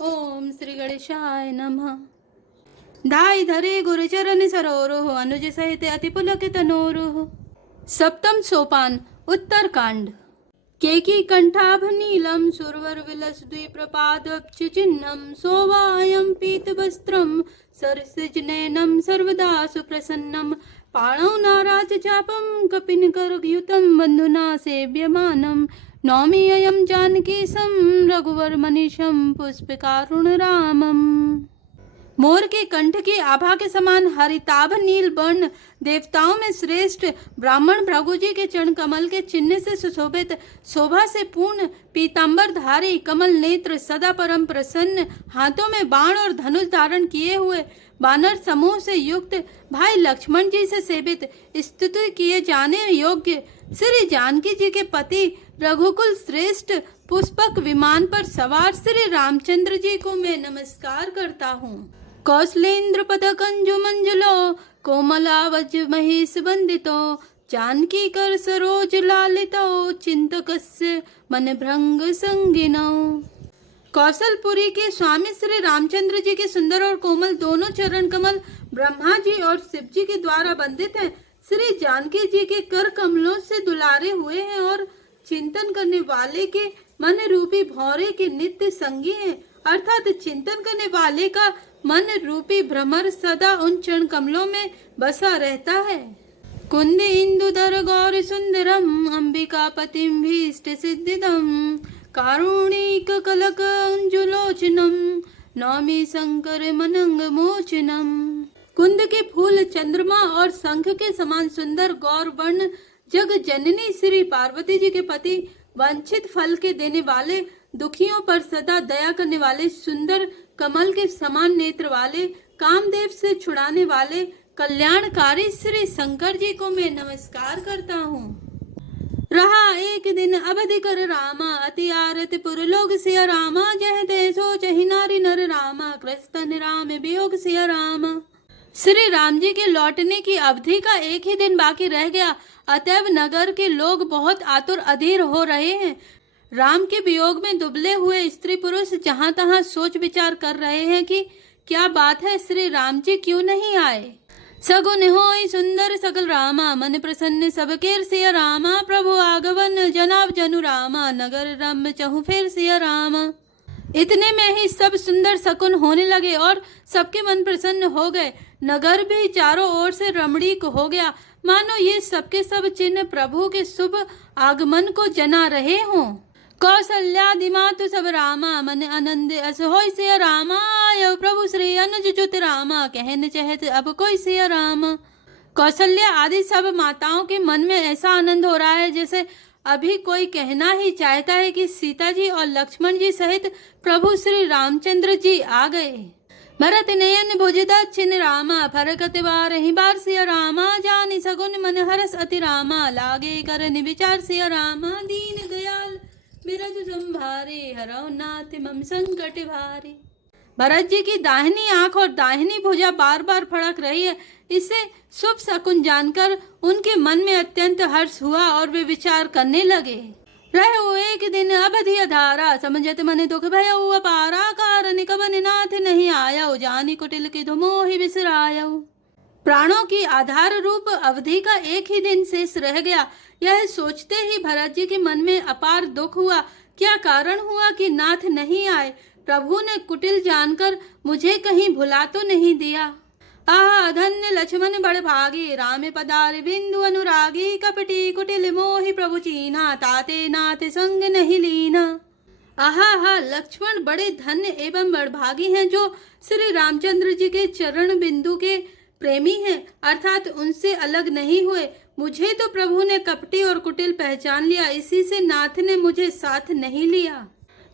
ओम श्री गणेशाय नमः। धाई धरे गुरुचरण सरोरोह अनुज सहित अति पुलकित नोरोह। सप्तम सोपान उत्तर कांड। केकी कंठाभ नीलम सुरवर विलस द्विप्रपादब्ज चिन्हम सोवायम पीत वस्त्रम सरसिजनैनम सर्वदा सुप्रसन्नम पाणौ नाराज चापम कपिन करयुतम बंधुना सेव्यमानम नौमि अयम जानकी सम रघुवर मनीषम पुष्पकारुण रामम। मोर के कंठ की आभा के समान हरिताभ नील वर्ण देवताओं में श्रेष्ठ ब्राह्मण भृगु जी के चरण कमल के चिन्ह से सुशोभित शोभा से पूर्ण पीतांबर धारी कमल नेत्र सदा परम प्रसन्न हाथों में बाण और धनुष धारण किए हुए वानर समूह से युक्त भाई लक्ष्मण जी से सेवित स्तुति किए जाने योग्य श्री जानकी जी के पति रघुकुल श्रेष्ठ पुष्पक विमान पर सवार श्री रामचंद्र जी को मैं नमस्कार करता हूँ। कौशलेन्द्र पद कंजु मंजुलो कोमलावज महेश वंदितो जानकी कर सरोज लालितो चिंतकस्य मन भृंग संगिनो। कौशलपुरी के स्वामी श्री रामचंद्र जी के सुंदर और कोमल दोनों चरण कमल ब्रह्मा जी और शिव जी के द्वारा वंदित हैं। श्री जानकी जी के कर कमलों से दुलारे हुए हैं और चिंतन करने वाले के मन रूपी भौरे के नित्य संगी हैं। अर्थात चिंतन करने वाले का मन रूपी भ्रमर सदा उन चरण कमलों में बसा रहता है। कुंद इंदुधर गौर सुंदरम अंबिका पतिम भीष्ट सिद्धिदम कारुणिक कलक अंजुलोचनम नौमी शंकर मनंग मोचनम। कुंद के फूल चंद्रमा और शंख के समान सुंदर गौर वर्ण जग जननी श्री पार्वती जी के पति वांछित फल के देने वाले दुखियों पर सदा दया करने वाले सुंदर कमल के समान नेत्र वाले कामदेव से छुड़ाने वाले कल्याणकारी श्री शंकर जी को मैं नमस्कार करता हूँ। रहा एक दिन अवधि कर रामा अति आरत पुरलोक सिया रामा जह ते सोचहि नारी नर रामा कृष्ण राम वियोग सिया रामा। श्री राम जी के लौटने की अवधि का एक ही दिन बाकी रह गया, अतएव नगर के लोग बहुत आतुर अधीर हो रहे हैं। राम के वियोग में दुबले हुए स्त्री पुरुष जहाँ तहाँ सोच विचार कर रहे हैं कि क्या बात है, श्री राम जी क्यों नहीं आए। सगुन होई सुंदर सकल रामा मन प्रसन्न सबकेर सिया रामा प्रभु आगवन जनाब जनु रामा नगर रम चहु फेर सिया रामा। इतने में ही सब सुंदर शकुन होने लगे और सबके मन प्रसन्न हो गए। नगर भी चारों ओर से रमणीक हो गया, मानो ये सबके सब चिन्ह प्रभु के शुभ आगमन को जना रहे हों। कौशल्या दिमातु सब रामा मन आनंद अस होय सिया रामा आयो प्रभु श्री अनुज जुत रामा कहन चहत अब कोई सिया रामा। कौशल्या आदि सब माताओं के मन में ऐसा आनंद हो रहा है जैसे अभी कोई कहना ही चाहता है कि सीता जी और लक्ष्मण जी सहित प्रभु श्री रामचंद्र जी आ गए। भरत नयन भुजदा छिन रामा फरकत बार ही बार सिया रामा जानी सगुन मन हरस अति रामा लागे करन विचार सिया रामा दीन दयाल बिरज संभारे हरौ नाथ मम संकट भारे। भरत जी की दाहिनी आंख और दाहिनी भुजा बार बार फड़क रही है। इसे शुभ शकुन जानकर उनके मन में अत्यंत हर्ष हुआ और वे विचार करने लगे। रहो एक दिन अवधि अधारा समझत मन दुख भयउ अपारा कारण कवन नाथ नहीं आया जानी कुटिल की धुमोहि बिसराया। प्राणों की आधार रूप अवधि का एक ही दिन शेष रह गया। यह सोचते ही भरत जी के मन में अपार दुख हुआ। क्या कारण हुआ कि नाथ नहीं आए। प्रभु ने कुटिल जानकर मुझे कहीं भुला तो नहीं दिया। आह धन्य लक्ष्मण बड़ भागी राम पदार बिंदु अनुरागी कपटी कुटिल मोहि प्रभु चीना ताते नाथ संग नहीं लीना। आहा लक्ष्मण बड़े धन्य एवं बड़भागी हैं जो श्री रामचंद्र जी के चरण बिंदु के प्रेमी हैं, अर्थात उनसे अलग नहीं हुए। मुझे तो प्रभु ने कपटी और कुटिल पहचान लिया, इसी से नाथ ने मुझे साथ नहीं लिया।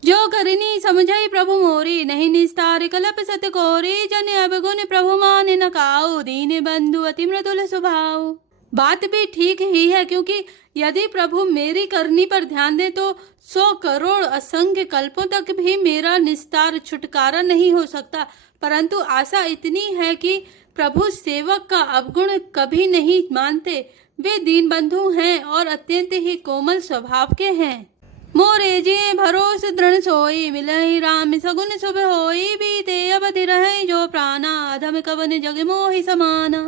जो करनी समझाई प्रभु मोरी नहीं निस्तार कलप सत कोरी जन अवगुण प्रभु मान न काओ दीन बंधु अति मृदुल स्वभाव। बात भी ठीक ही है, क्योंकि यदि प्रभु मेरी करनी पर ध्यान दे तो 100 करोड़ असंख्य कल्पों तक भी मेरा निस्तार छुटकारा नहीं हो सकता। परंतु आशा इतनी है कि प्रभु सेवक का अवगुण कभी नहीं मानते। वे दीन बंधु हैं और अत्यंत ही कोमल स्वभाव के हैं। मोरे जे भरोस दृढ़ सोई, मिलहि राम सगुन शुभ होई, बीते अवधि रहे जो प्राणा, अधम कवन जग मोहि समाना।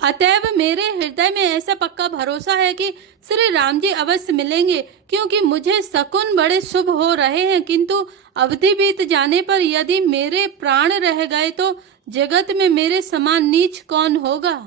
अतएव मेरे हृदय में ऐसा पक्का भरोसा है कि श्री राम जी अवश्य मिलेंगे, क्योंकि मुझे शकुन बड़े शुभ हो रहे हैं। किंतु अवधि बीत जाने पर यदि मेरे प्राण रह गए तो जगत में मेरे समान नीच कौन होगा।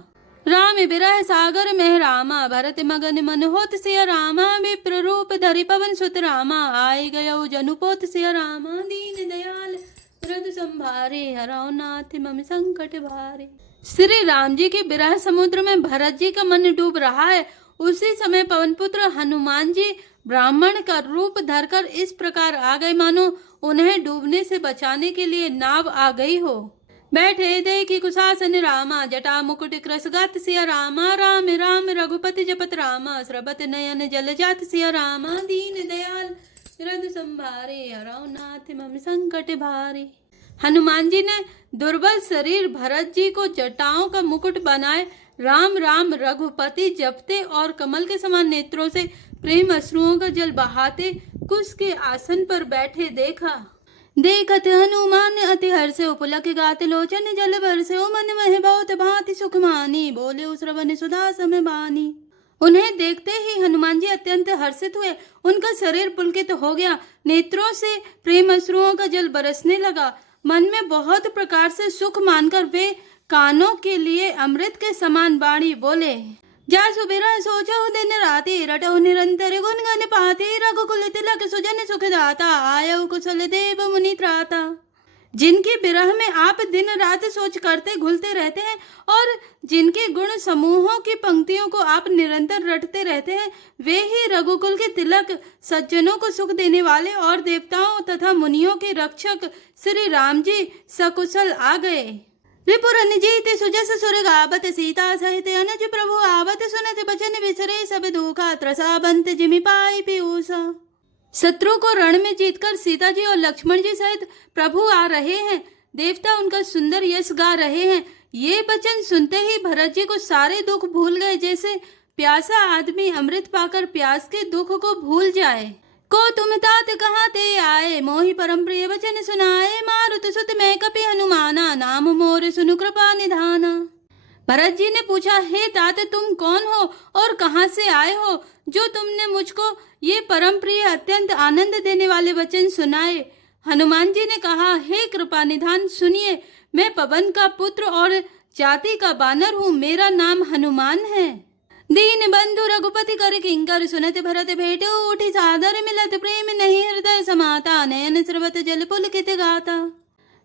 राम बिरह सागर में रामा, भरत मगन मन होत सिया रामा, विप्र रूप धरि पवन सुत रामा, आय गयो जनुपोत सिया रामा, दीन दयाल रघु संभारे, हरौ नाथ मम संकट भारे। श्री राम जी के बिरह समुद्र में भरत जी का मन डूब रहा है। उसी समय पवन पुत्र हनुमान जी ब्राह्मण का रूप धरकर इस प्रकार आ गए मानो उन्हें डूबने से बचाने के लिए नाव आ गई हो। बैठे देखी कुशासन रामा, जटा मुकुट कृस गात सिया रामा, राम राम रघुपति जपत रामा, स्रबत नयन जल जात सिया रामा, दीन दयाल रघु संभारे, हरौ नाथ मम संकट भारे। हनुमान जी ने दुर्बल शरीर भरत जी को जटाओं का मुकुट बनाए राम राम रघुपति जपते और कमल के समान नेत्रों से प्रेम अश्रुओं का जल बहाते कुश के आसन पर बैठे देखा। देखत हनुमान अति हर्ष, उपलक गात लोचन जल बरसे, मन मह बहुत भांति सुख मानी, बोले श्रवण सुधा सम बानी। उन्हें देखते ही हनुमान जी अत्यंत हर्षित हुए। उनका शरीर पुलकित हो गया, नेत्रों से प्रेम अश्रुओं का जल बरसने लगा। मन में बहुत प्रकार से सुख मानकर वे कानों के लिए अमृत के समान वाणी बोले। जासु बिरह सोचहु दिन राति, रटहु निरंतर गुण गन पाति, रघुकुल तिलक सुजन सुख दाता, आयउ कुशल देव मुनि त्राता। जिनकी बिरह में आप दिन रात सोच करते घुलते रहते हैं और जिनके गुण समूहों की पंक्तियों को आप निरंतर रटते रहते हैं, वे ही रघुकुल के तिलक, सज्जनों को सुख देने वाले और देवताओं तथा मुनियों के रक्षक श्री राम जी सकुशल आ गए। रिपुर निजीत सुजस सुर गावत, सीता सहित अनुज प्रभु आवत, सुनत बचन बिसरे सब दुखा, त्रसा बंत जिमि पाई पीयूषा। शत्रु को रण में जीतकर सीता जी और लक्ष्मण जी सहित प्रभु आ रहे हैं। देवता उनका सुंदर यश गा रहे हैं। ये वचन सुनते ही भरत जी को सारे दुख भूल गए, जैसे प्यासा आदमी अमृत पाकर प्यास के दुख को भूल जाए। को तुम तात कहाँ ते आए, मोहि परम प्रिय वचन सुनाए, मारुत सुत मैं कपि हनुमाना, नाम मोर सुनु कृपा निधाना। भरत जी ने पूछा, हे तात तुम कौन हो और कहाँ से आए हो, जो तुमने मुझको ये परम प्रिय अत्यंत आनंद देने वाले वचन सुनाए। हनुमान जी ने कहा, हे कृपा निधान सुनिए, मैं पवन का पुत्र और जाति का बानर हूँ, मेरा नाम हनुमान है। दीन बंधु रघुपति कर किंकर, सुनत भरत भेटो उठी सादर, मिलत प्रेम नहीं हृदय समाता, नयन स्रवत जल पुलकित गाता।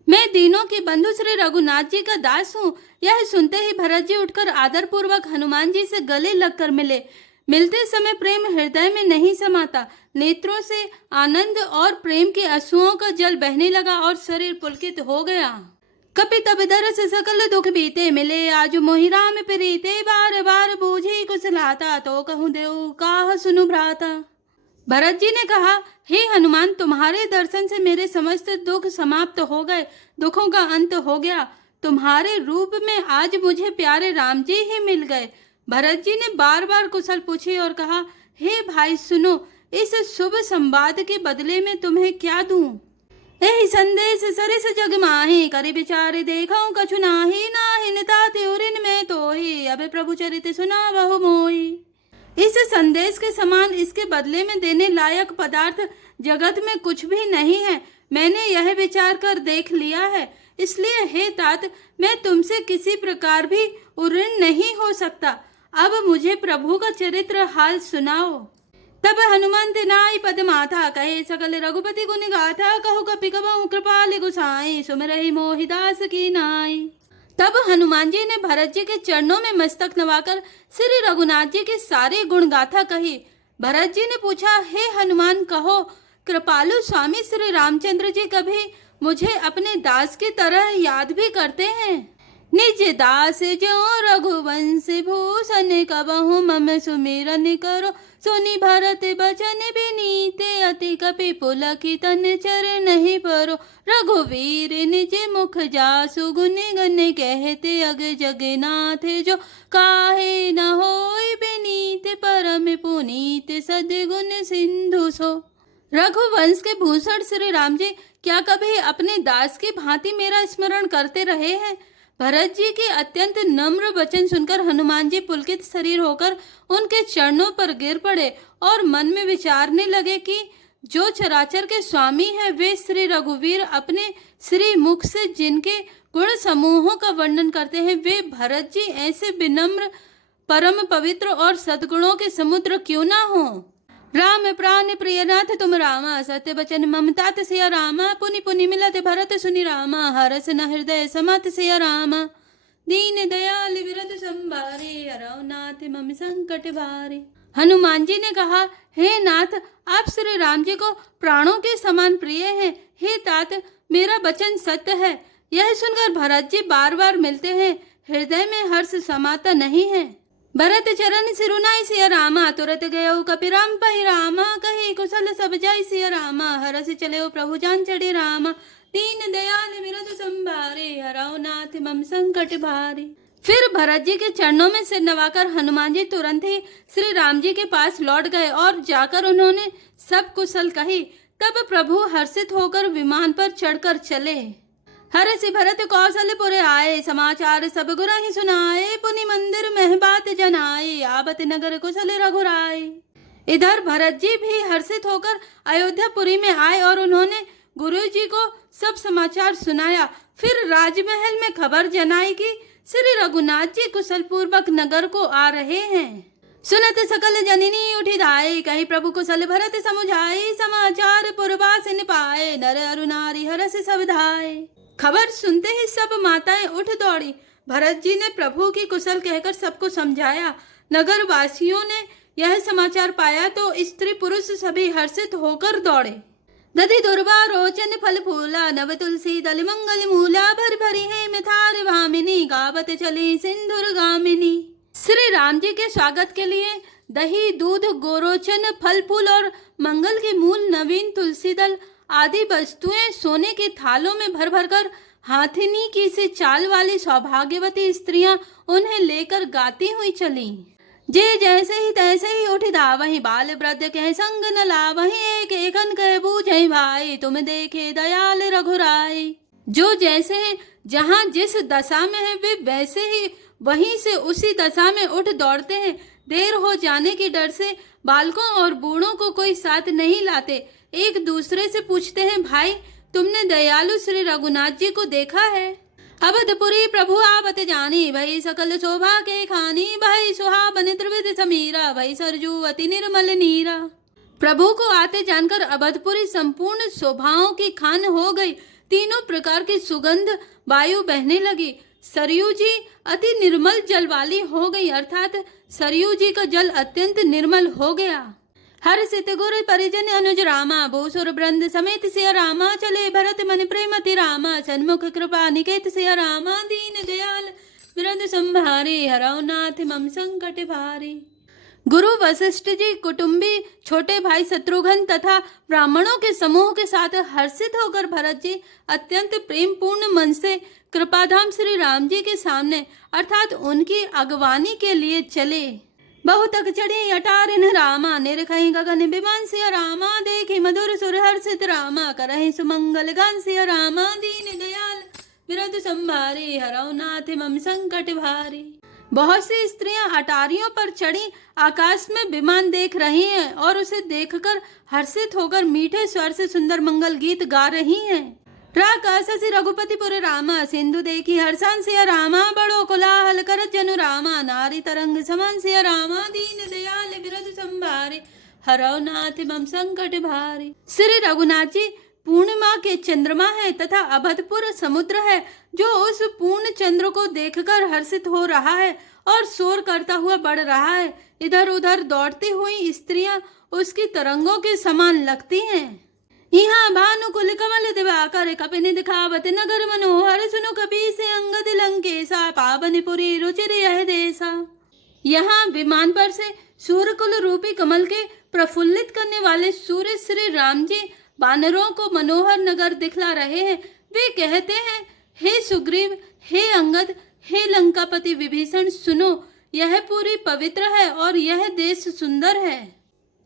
मैं दीनों के बंधु श्री रघुनाथ जी का दास हूँ। यह सुनते ही भरत जी उठकर आदर पूर्वक हनुमान जी से गले लगकर मिले। मिलते समय प्रेम हृदय में नहीं समाता, नेत्रों से आनंद और प्रेम के आंसुओं का जल बहने लगा और शरीर पुलकित हो गया। कपि तब दरस सकल दुख बीते, मिले आज मोहि राम प्रीते, बार बार बूझी कुशलाता, तो कहूँ देव काह सुनु भ्राता। भरत जी ने कहा, हे हनुमान, तुम्हारे दर्शन से मेरे समस्त दुख समाप्त हो गए, दुखों का अंत हो गया। तुम्हारे रूप में आज मुझे प्यारे राम जी ही मिल गए। भरत जी ने बार बार कुशल पूछी और कहा, हे भाई सुनो, इस शुभ संवाद के बदले में तुम्हें क्या दूं? यही संदेश सरिस जग माही, करि विचार देखो कछु नाही, नाहिन ताति उरिन में तोहि, अब प्रभु चरित सुना बहु मोहि। इस संदेश के समान इसके बदले में देने लायक पदार्थ जगत में कुछ भी नहीं है। मैंने यह विचार कर देख लिया है, इसलिए हे तात, मैं तुमसे किसी प्रकार भी उऋण नहीं हो सकता। अब मुझे प्रभु का चरित्र हाल सुनाओ। तब हनुमान तिनाई पद माथा, कहे सकल रघुपति गुण गाथा, कहु कपि कबहु कृपाल गुसाई, सुमिरहि मोहिदास की नाई। तब हनुमान जी ने भरत जी के चरणों में मस्तक नवाकर श्री रघुनाथ जी की सारी गुण गाथा कही। भरत जी ने पूछा, हे हनुमान कहो, कृपालु स्वामी श्री रामचंद्र जी कभी मुझे अपने दास की तरह याद भी करते हैं? निज दास जो रघुवंश भूषण, कबहु मम सुमिरन करो, सुनि भरत बचन विनीते, अति कपि पुलकितन चरणहि परो, रघुवीर निज मुख जासु गुण गन, कहते अग जगन्नाथ, जो काहे न होय विनीत, परम पुनीत सद्गुण सिंधु सो। रघुवंश के भूषण श्री राम जी क्या कभी अपने दास की भांति मेरा स्मरण करते रहे हैं? भरत जी के अत्यंत नम्र वचन सुनकर हनुमान जी पुलकित शरीर होकर उनके चरणों पर गिर पड़े और मन में विचारने लगे कि जो चराचर के स्वामी हैं वे श्री रघुवीर अपने श्री मुख से जिनके गुण समूहों का वर्णन करते हैं, वे भरत जी ऐसे विनम्र परम पवित्र और सद्गुणों के समुद्र क्यों ना हो। राम प्राण प्रियनाथ तुम रामा, सत्य बचन ममता सिया रामा, पुनि पुनि मिलत भरत सुनि रामा, हरस न हृदय समत सिया रामा, दीन दयाल विरत संभारे, हरौ नाथ मम संकट भारे। हनुमान जी ने कहा, हे नाथ, आप श्री राम जी को प्राणों के समान प्रिय हैं। हे तात, मेरा वचन सत्य है। यह सुनकर भरत जी बार बार मिलते हैं, हृदय में हर्ष समाता नहीं है। भरत चरण सिरुनाई सिया रामा, तुरत गयो कपिराम पहि रामा, कही कुशल सब जाय सिया रामा, हरस चले प्रभु जान चढ़े रामा, दीन दयाल विरत संभारे, हरौ नाथ मम संकट भारे। फिर भरत जी के चरणों में सिर नवाकर हनुमान जी तुरंत ही श्री राम जी के पास लौट गए और जाकर उन्होंने सब कुशल कही। तब प्रभु हर्षित होकर विमान पर चढ़कर चले। हरसि भरत कौशलपुर आए, समाचार सब गुरहि सुनाए, पुनि मंदिर मह बात जनाए, आवत नगर कुशल रघुराए। इधर भरत जी भी हर्षित होकर अयोध्यापुरी में आए और उन्होंने गुरु जी को सब समाचार सुनाया। फिर राजमहल में खबर जनाई कि श्री रघुनाथ जी कुशल पूर्वक नगर को आ रहे हैं। सुनत सकल जननी उठी धाये, कहीं प्रभु कुशल भरत समुझाए, समाचार पुरवासिन पाए, नर अरु नारी हरस सब धाये। खबर सुनते ही सब माताएं उठ दौड़ी। भरत जी ने प्रभु की कुशल कहकर सबको समझाया। नगर वासियों ने यह समाचार पाया तो स्त्री पुरुष सभी हर्षित होकर दौड़े। दधि दुर्वा रोचन फल फूला, नव तुलसी दल मंगल मूला, भर भरी है मिथार भामिनी, गावत चली सिंधुर गामिनी। श्री राम जी के स्वागत के लिए दही दूध गोरोचन फल फूल और मंगल के मूल नवीन तुलसी दल आदि वस्तुएं सोने के थालों में भर भर कर हाथिनी की सी चाल वाली सौभाग्यवती स्त्रियां उन्हें लेकर गाती हुई चली। जे जैसे ही तैसे ही उठ धावहि, बाल वृद्ध कह संग न लावहि, एक एकन कह बूझहि भाई, तुम देखे दयाल रघुराई। जो जैसे हैं जहाँ जिस दशा में है वे वैसे ही वहीं से उसी दशा में उठ दौड़ते हैं। देर हो जाने की डर से बालकों और बूढ़ों को कोई साथ नहीं लाते। एक दूसरे से पूछते हैं, भाई तुमने दयालु श्री रघुनाथ जी को देखा है? अवधपुरी प्रभु आवत जानी, भई सकल शोभा के खानी, भई सुहावन त्रिविध समीरा, भई सरजू अति निर्मल नीरा। प्रभु को आते जानकर अवधपुरी संपूर्ण शोभाओं की खान हो गई। तीनों प्रकार की सुगंध वायु बहने लगी। सरयू जी अति निर्मल जल वाली हो गई, अर्थात सरयू जी का जल अत्यंत निर्मल हो गया। हर सित गुर परिजन अनुज रामा, भूसुर वृंद समेत सिया रामा, चले भरत मन प्रेमति रामा, सन्मुख कृपा निकेत सिया रामा, दीन दयाल विरद संभारे, हरौ नाथ मम संकट भारे। गुरु वशिष्ठ जी, कुटुंबी, छोटे भाई शत्रुघ्न तथा ब्राह्मणों के समूह के साथ हर्षित होकर भरत जी अत्यंत प्रेम पूर्ण मन से कृपाधाम श्री राम जी के सामने अर्थात उनकी अगवानी के लिए चले। बहुतक चढ़ी अटारिन रामा, निरखहि गगन विमान सिया रामा, देखि मधुर सुर हर्षित रामा, करहि सुमंगल गान सिया रामा, दीन दयाल विरद संभारे, हरौ नाथ मम संकट भारे। बहुत सी स्त्रियां अटारियों पर चढ़ी आकाश में विमान देख रही हैं और उसे देखकर हर्षित होकर मीठे स्वर से सुंदर मंगल गीत गा रही हैं। राकासि रघुपतिपुर रामा, सिंधु देखी हर्षान सिया रामा, बड़ो कोलाहल करत जनु रामा, नारी तरंग समान सिया रामा, दीन दयाल विरद संभारे, हरौ नाथ मम संकट भारे। श्री रघुनाथ जी पूर्णिमा के चंद्रमा है तथा अवधपुर समुद्र है जो उस पूर्ण चंद्र को देखकर हर्षित हो रहा है और शोर करता हुआ बढ़ रहा है। इधर उधर दौड़ती हुई स्त्रियां उसकी तरंगों के समान लगती हैं। यहाँ भानुकुल कमल दिवाकर, कपिन दिखावत नगर मनोहर, सुनु कपि से अंगद लंकेशा, पावनपुरी रुचिर यह देशा। यहाँ विमान पर से सूर्यकुल रूपी कमल के प्रफुल्लित करने वाले सूर्य श्री राम जी वानरों को मनोहर नगर दिखला रहे हैं। वे कहते हैं, हे सुग्रीव, हे अंगद, हे लंकापति विभीषण, सुनो, यह पूरी पवित्र है और यह देश सुंदर है।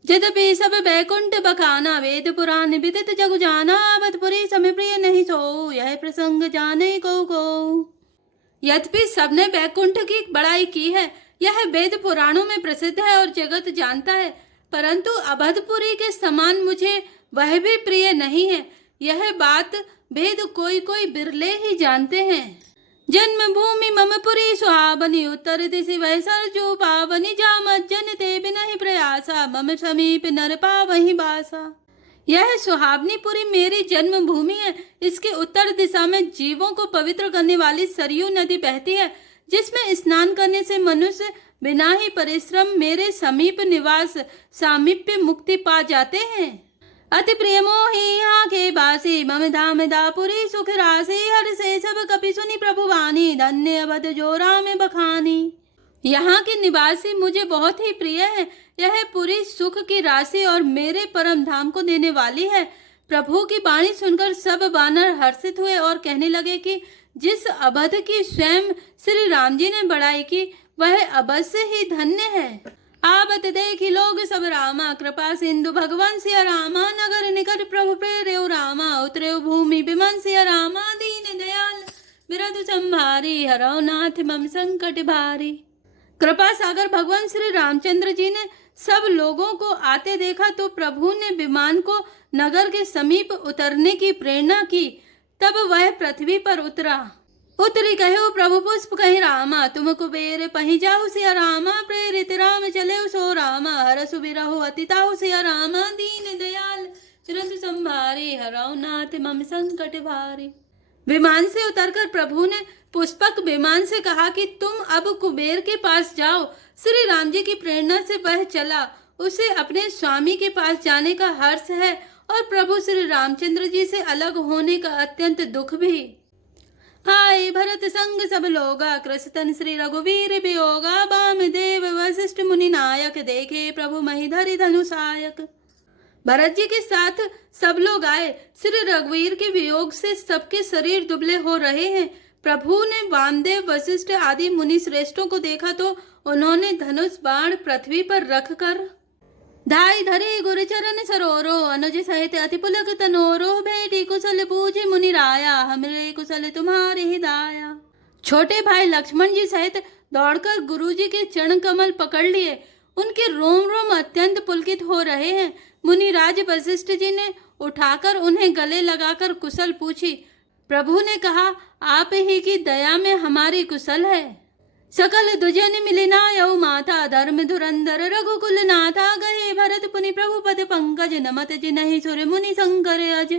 यद्यपि सब बैकुंठ बखाना, वेद पुराण विदित जगु जाना, अवधपुरी समय प्रिय नहीं सो, यह प्रसंग जाने को। यद्यपि सबने बैकुंठ की बड़ाई की है, यह वेद पुराणों में प्रसिद्ध है और जगत जानता है, परंतु अवधपुरी के समान मुझे वह भी प्रिय नहीं है। यह बात वेद कोई कोई बिरले ही जानते हैं। जन्मभूमि मम पुरी सुहावनी, उत्तर दिशि वह सरजू पावनी, जामत जन ते बिनहि प्रयासा, मम समीप नर पावहि बासा। यह सुहावनी पुरी मेरी जन्मभूमि है। इसके उत्तर दिशा में जीवों को पवित्र करने वाली सरयू नदी बहती है, जिसमें स्नान करने से मनुष्य बिना ही परिश्रम मेरे समीप निवास सामीप्य मुक्ति पा जाते हैं। अति प्रिय मोहि यहाँ के बासी, मम धाम दापुरी सुख राशि, हर से सब कपि सुनी प्रभु वाणी, धन्य अवध जो राम बखानी। यहाँ के निवासी मुझे बहुत ही प्रिय है। यह पूरी सुख की राशि और मेरे परम धाम को देने वाली है। प्रभु की वाणी सुनकर सब वानर हर्षित हुए और कहने लगे कि जिस अवध की स्वयं श्री राम जी ने बड़ाई की, वह अवश्य ही धन्य है। आवत देखी लोग सब रामा, कृपा सिंधु भगवान सिया रामा, नगर निकट प्रभु प्रेरयो रामा, उतरे भूमि विमन सिया रामा, दीन दयाल बिरधु संभारी, हरौ नाथ मम संकट भारी। कृपा सागर भगवान श्री रामचंद्र जी ने सब लोगों को आते देखा तो प्रभु ने विमान को नगर के समीप उतरने की प्रेरणा की। तब वह पृथ्वी पर उतरी कहो प्रभु पुष्प कहीं रामा, तुम कुबेर पही जाहु सिया रामा, प्रेरित राम चले सो रामा, हर सुबिरहु अतिताहु सिया रामा, दीन दयाल तुरंत संभारी, हरौ नाथ मम संकट भारी। विमान से उतरकर प्रभु ने पुष्पक विमान से कहा कि तुम अब कुबेर के पास जाओ। श्री राम जी की प्रेरणा से वह चला। उसे अपने स्वामी के पास जाने का हर्ष है और प्रभु श्री रामचंद्र जी से अलग होने का अत्यंत दुख भी। आए भरत संग सब लोगा, कृष्ण श्री रघुवीर वियोगा, बाम देव वशिष्ठ मुनि नायक, देखे प्रभु महीधरि धनुषायक। भरत जी के साथ सब लोग आए। श्री रघुवीर के वियोग से सबके शरीर दुबले हो रहे हैं। प्रभु ने वामदेव वशिष्ठ आदि मुनि श्रेष्ठों को देखा तो उन्होंने धनुष बाण पृथ्वी पर रखकर धाई धरे गुरुचरण सरोरो, अनुज सहित अति पुलक तनोरो, भेटी कुशल पूजे मुनि राया, हमरे कुशल तुम्हारे हिदाया। छोटे भाई लक्ष्मण जी सहित दौड़कर गुरुजी के चरण कमल पकड़ लिए। उनके रोम रोम अत्यंत पुलकित हो रहे हैं। मुनिराज वशिष्ठ जी ने उठाकर उन्हें गले लगाकर कुशल पूछी। प्रभु ने कहा, आप ही की दया में हमारी कुशल है। सकल दुजन मिलिना यौ माता, धर्म धुरंधर रघुकुल नाथा, गए भरत पुनि प्रभु पद पंकज, नमत जिनहि सुर मुनि शंकर अज।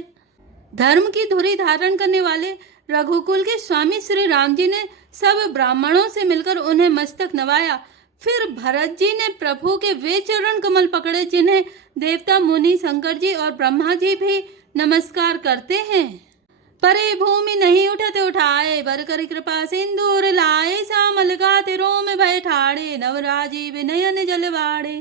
धर्म की धुरी धारण करने वाले रघुकुल के स्वामी श्री राम जी ने सब ब्राह्मणों से मिलकर उन्हें मस्तक नवाया। फिर भरत जी ने प्रभु के वे चरण कमल पकड़े जिन्हें देवता मुनि शंकर जी और ब्रह्मा जी भी नमस्कार करते हैं। परे भूमि नहीं उठते उठाए, बर करी कृपा सिंदूर लाए, श्यामल गाते रोम भय ठाड़े, नवराजीव नयन जलवाड़े।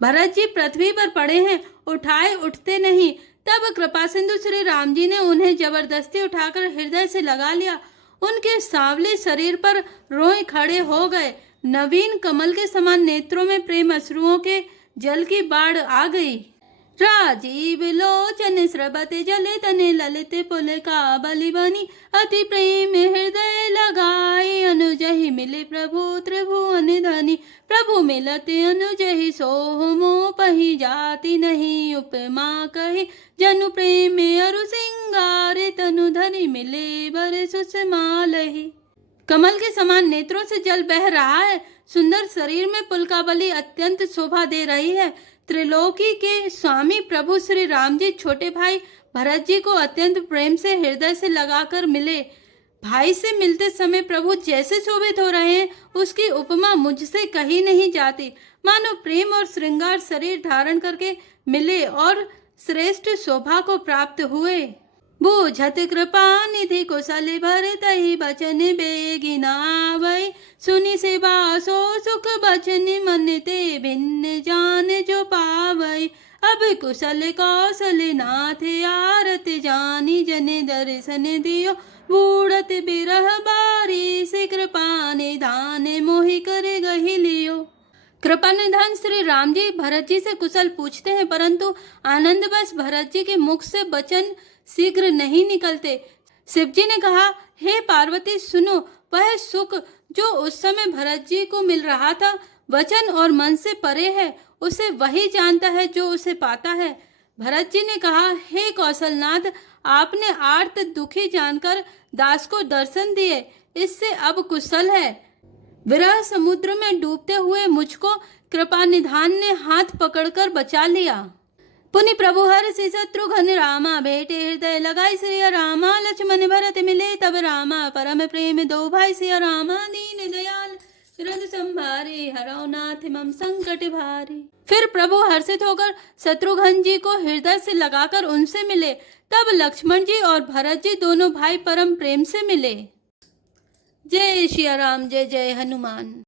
भरत जी पृथ्वी पर पड़े हैं, उठाए उठते नहीं। तब कृपा सिंधु श्री राम जी ने उन्हें जबरदस्ती उठाकर हृदय से लगा लिया। उनके सांवले शरीर पर रोए खड़े हो गए। नवीन कमल के समान नेत्रों में प्रेम अश्रुओं के जल की बाढ़ आ गई। राजीव लोचन स्रबत जले तने ललित पुल का बलि बनी, अति प्रेम हृदय लगाए, अनुजहि मिले प्रभु त्रिभुवन धनी। प्रभु मिलते अनुजहि सोह मोह पही, जाति नहीं उपमा कही, जनु प्रेम अरु सिंगार, तनु धनी मिले बर सुषमालहि। कमल के समान नेत्रों से जल बह रहा है। सुंदर शरीर में पुलकावली अत्यंत शोभा दे रही है। त्रिलोकी के स्वामी प्रभु श्री राम जी छोटे भाई भरत जी को अत्यंत प्रेम से हृदय से लगाकर मिले। भाई से मिलते समय प्रभु जैसे शोभित हो रहे हैं, उसकी उपमा मुझसे कही नहीं जाती। मानो प्रेम और श्रृंगार शरीर धारण करके मिले और श्रेष्ठ शोभा को प्राप्त हुए। बूझत कृपा निधि कुशल भरतहि, बचन बेगिना आवै, सुनि से बासो सुख बचन, मन ते भिन्न जान जो पावै। अब कुशल कौशल नाथ आरत, जानी जन दर्शन दियो, बूढ़त बिरह बारी, से कृपा निधान मोहि कर गहि लियो। कृपा निधान श्री राम जी भरत जी से कुशल पूछते हैं, परंतु आनंदवश भरत जी के मुख से वचन शीघ्र नहीं निकलते। शिव जी ने कहा, हे पार्वती सुनो, वह सुख जो उस समय भरत जी को मिल रहा था वचन और मन से परे है, उसे वही जानता है जो उसे पाता है। भरत जी ने कहा, हे कौशलनाथ, आपने आर्त दुखी जानकर दास को दर्शन दिए, इससे अब कुशल है। विरह समुद्र में डूबते हुए मुझको कृपा निधान ने हाथ पकड़कर बचा लिया। पुनि प्रभु हर से शत्रुघ्न रामा, भेटे हृदय लगाई श्री रामा, लक्ष्मण भरत मिले तब रामा, परम प्रेम दो भाई सिया रामा, दीन दयाल तुरंत संभारे, हरौ नाथ मम संकट भारे। फिर प्रभु हर्षित होकर शत्रुघ्न जी को हृदय से लगाकर उनसे मिले। तब लक्ष्मण जी और भरत जी दोनों भाई परम प्रेम से मिले। जय श्री राम, जय जय हनुमान।